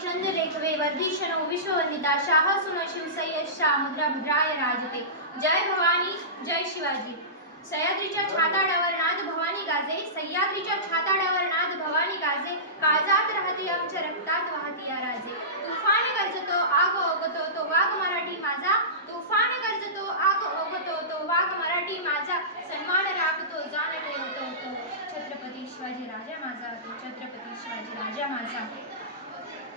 चंद्रलेखवे वर्धिष्णो विश्ववंदिता शाह सुनो शिवसय्यशा मुद्रा भद्राय राजते. जय भवानी जय शिवाजी. सह्याद्रीच्या छाताडावर नाद भवानी गाजे, सह्याद्रीच्या छाताडावर नाद भवानी गाजे, काळजात राहती आमच्या रक्तात वाहती या राजे. तुफान गरजतो आग ओघतो तो वाघ मराठी माझा, तुफान गरजतो आग ओघतो तो वाघ मराठी माझा, सन्मान राखतो जाण ठेवतो तो छत्रपती शिवाजी राजा माझा, तो छत्रपती शिवाजी राजा माझा.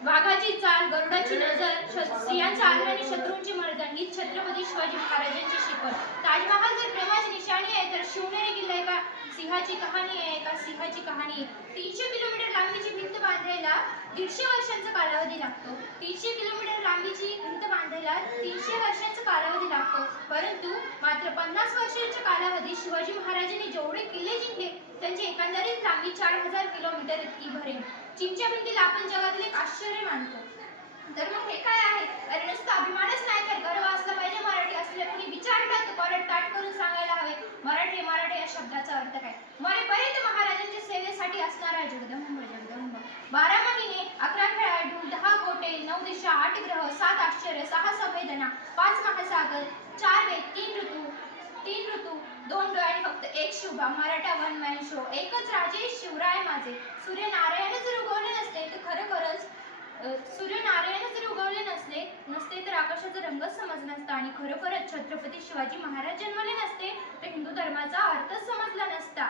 वाघाची चाल गरुडाची नजर, स्त्रियांचा आदर आणि शत्रूंची मर्दन ही छत्रपती शिवाजी महाराजांची शिकवण. ताजमहाल जर प्रेमाची निशाणी आहे तर शिवनेरी किल्ला एका सिंहाची कहाणी आहे, एका सिंहाची कहाणी आहे. 300 किलोमीटर लांबीची भिंत बांधायला 150 वर्षांचा कालावधी लागतो. 300 किलोमीटर लांबीची भिंत बांधायला 300 वर्षांचा कालावधी लागतो. परंतु मात्र 50 वर्षांच्या कालावधीत शिवाजी महाराजांनी जेवढे किल्ले जिंकले त्यांची एकंदरीत लांबी 4000 किलोमीटर इतकी भरेल. चीनच्या भिंतीला आपण जगातील एक आश्चर्य मानतो. तर मग हे काय आहे? अरे नुसतं अभिमानच नाही तर गर्व असला पाहिजे. मराठी असलेला कुणी विचारलं तर कॉलर ताट करून सांगायला हवे मराठी मराठी या शब्दाचा अर्थ काय. मरेपर्यंत महाराजांच्या सेवेसाठी असणारा जगदंब जगदंब. 12 महिने 11 खेळाडू 10 गोटे 9 दिशा 8 ग्रह 7 आश्चर्य 6 संवेदना 5 महासागर 4 वेद 3 ऋतू 2 डोळे आणि फक्त एक Shubha Maratha one man show. एकच राजे शिवराय माझे. सूर्यनारायण जर उगवले नसते तर खरोखरच सूर्यनारायण जर उगवले नसते तर आकाशाचा रंगच समजला नसता आणि खरोखरच छत्रपती शिवाजी महाराज जन्मले नसते तर हिंदू धर्माचा अर्थच समजला नसता.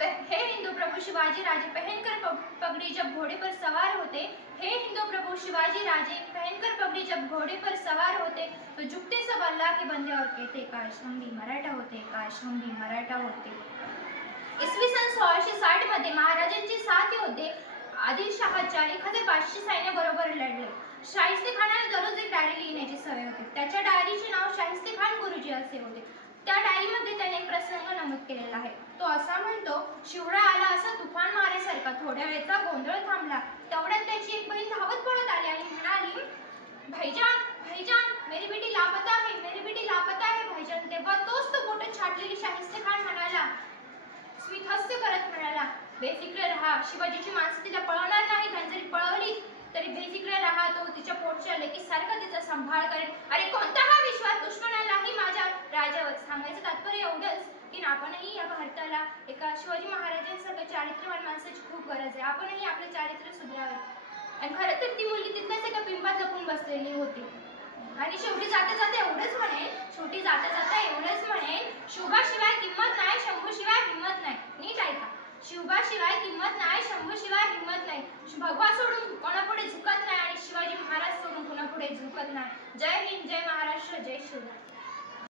हे हिंदू प्रभू शिवाजी राजे पहनकर पगड़ी जब घोड़े पर सवार होते, हे हिंदू प्रभु शिवाजी राजे पहनकर पगड़ी जब घोड़े पर सवार होते तो झुकते सब अल्लाह के बंदे और कहते काश हम भी मराठा होते, काश हम भी मराठा होते. इसवी सन 1660 मध्ये महाराजांचे 7 योद्धे आदिलशहाच्या 1500 सैन्याबरोबर लढले. शाहिस्तेखानाला दररोज एक डायरी लिहिण्याची सवय होती. त्याच्या डायरीचे नाव शाहिस्तेखान गुरुजी असे होते. त्या डायरीमध्ये त्याने एक प्रसंग नमूद केलेला आहे. तो असा म्हणतो, शिवराय आला असा तुफान मारेसारखा. थोड्या वेळचा गोंधळ थांबला. तेवढ्यात त्याची एक बहीण धावत पळत आली आणि म्हणाली, भाईजान भाईजान मेरी बेटी लापता है, मेरी बेटी लापता है भाईजान. तेव्हा तोच तो बोटं छाटलेली शाहिस्तेखान म्हणाला, स्मितहास्य करत म्हणाला, बेफिक्र रहा. शिवाजीची माणसं तिला पळवणार नाहीत आणि जरी पळवली तरी बेफिक्र रहा. तो तिच्या पोटच्या लेकीसारखा तिचा सांभाळ करेल. अरे कोणता हा विश्वास दुश्मनालाही माझ्या राजावर. सांगायचं तात्पर्य एवढंच की आपणही या भारताला एका शिवाजी महाराजांसारखं चारित्र्यवान माणसाची खूप गरज आहे. आपणही आपले चारित्र्य सुधारावे. आणि खरं तर ती मुलगी तिथल्याच एका पिंपात लपून बसलेली होती. आणि शेवटी जाता जाता एवढंच म्हणेन शुभाशिवाय किंमत नाही, शंभूशिवाय हिंमत नाही. नीट ऐका, शिवबाशिवाय किंमत नाही, शंभूशिवाय हिंमत नाही. भगवा सोडून कोणापुढे झुकत नाही आणि शिवाजी महाराज सोडून कोणापुढे झुकत नाही. जय हिंद, जय महाराष्ट्र.